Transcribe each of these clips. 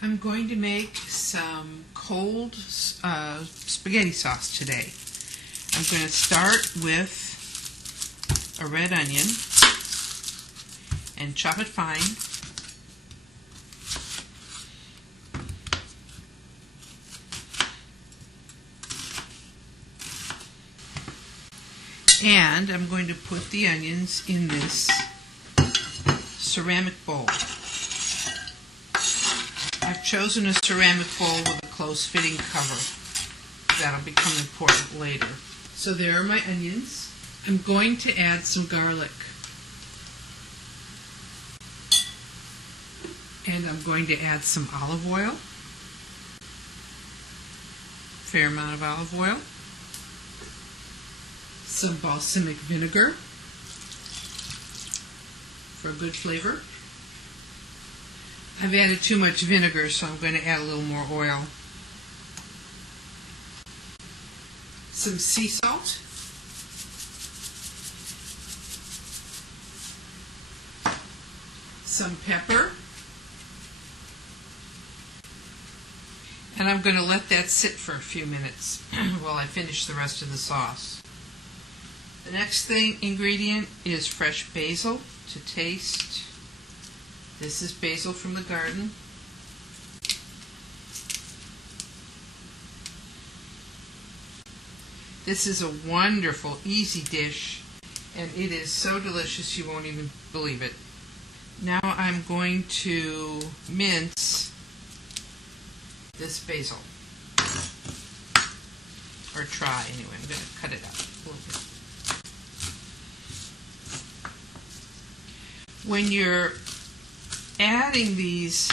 I'm going to make some cold spaghetti sauce today. I'm going to start with a red onion and chop it fine. And I'm going to put the onions in this ceramic bowl. I've chosen a ceramic bowl with a close-fitting cover. That'll become important later. So there are my onions. I'm going to add some garlic. And I'm going to add some olive oil. Fair amount of olive oil. Some balsamic vinegar for a good flavor. I've added too much vinegar, so I'm going to add a little more oil. Some sea salt. Some pepper. And I'm going to let that sit for a few minutes while I finish the rest of the sauce. The next ingredient is fresh basil to taste. This is basil from the garden. This is a wonderful, easy dish, and it is so delicious you won't even believe it. Now I'm going to mince this basil. Or try anyway. I'm going to cut it up a little bit. When you're adding these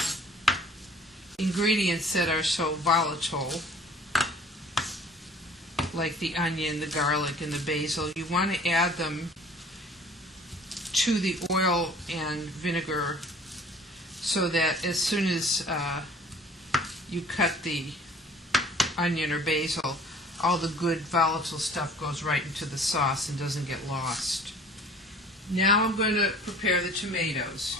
ingredients that are so volatile, like the onion, the garlic, and the basil, you want to add them to the oil and vinegar so that as soon as you cut the onion or basil, all the good volatile stuff goes right into the sauce and doesn't get lost. Now I'm going to prepare the tomatoes.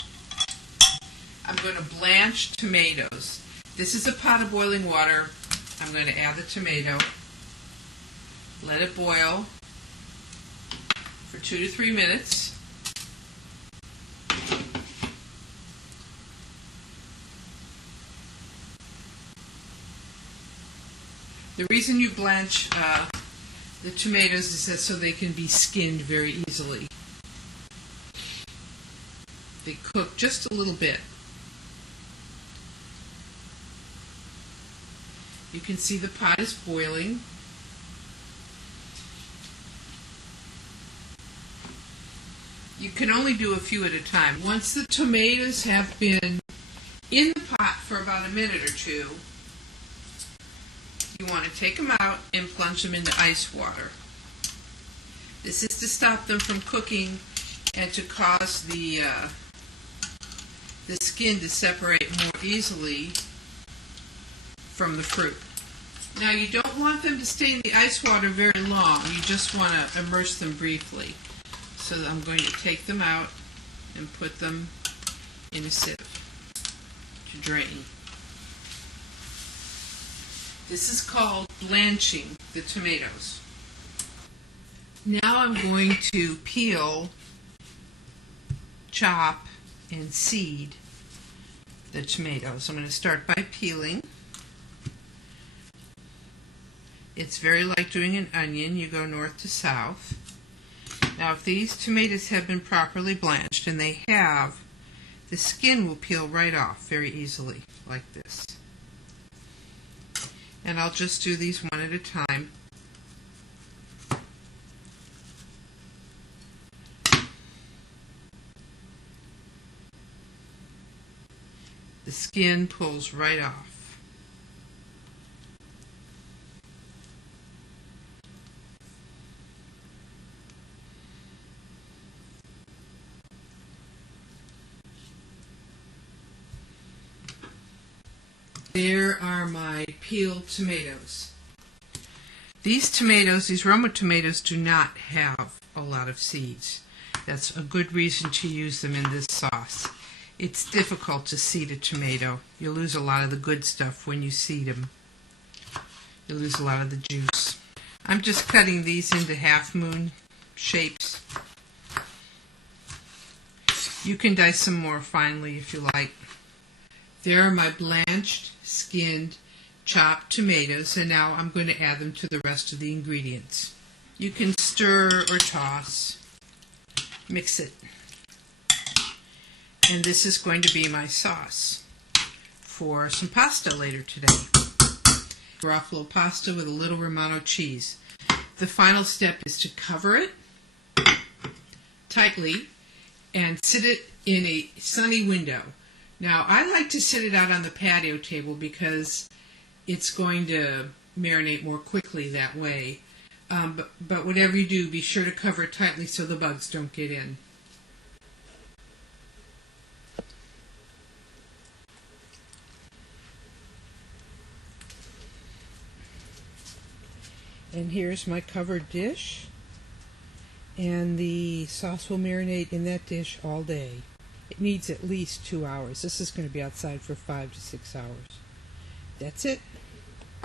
I'm going to blanch tomatoes. This is a pot of boiling water. I'm going to add the tomato. Let it boil for 2 to 3 minutes. The reason you blanch the tomatoes is that so they can be skinned very easily. They cook just a little bit. You can see the pot is boiling. You can only do a few at a time. Once the tomatoes have been in the pot for about a minute or two, you want to take them out and plunge them into ice water. This is to stop them from cooking and to cause the skin to separate more easily from the fruit. Now you don't want them to stay in the ice water very long. You just want to immerse them briefly. So I'm going to take them out and put them in a sieve to drain. This is called blanching the tomatoes. Now I'm going to peel, chop, and seed the tomatoes. I'm going to start by peeling. It's very like doing an onion. You go north to south. Now if these tomatoes have been properly blanched, and they have, the skin will peel right off very easily, like this. And I'll just do these one at a time. The skin pulls right off. There are my peeled tomatoes. These tomatoes, these Roma tomatoes, do not have a lot of seeds. That's a good reason to use them in this sauce. It's difficult to seed a tomato. You lose a lot of the good stuff when you seed them. You lose a lot of the juice. I'm just cutting these into half-moon shapes. You can dice them more finely if you like. There are my blanched, skinned, chopped tomatoes, and now I'm going to add them to the rest of the ingredients. You can stir or toss. Mix it. And this is going to be my sauce for some pasta later today. Garofalo pasta with a little Romano cheese. The final step is to cover it tightly and sit it in a sunny window. Now, I like to sit it out on the patio table because it's going to marinate more quickly that way. But whatever you do, be sure to cover it tightly so the bugs don't get in. And here's my covered dish. And the sauce will marinate in that dish all day. It needs at least 2 hours. This is going to be outside for 5 to 6 hours. That's it.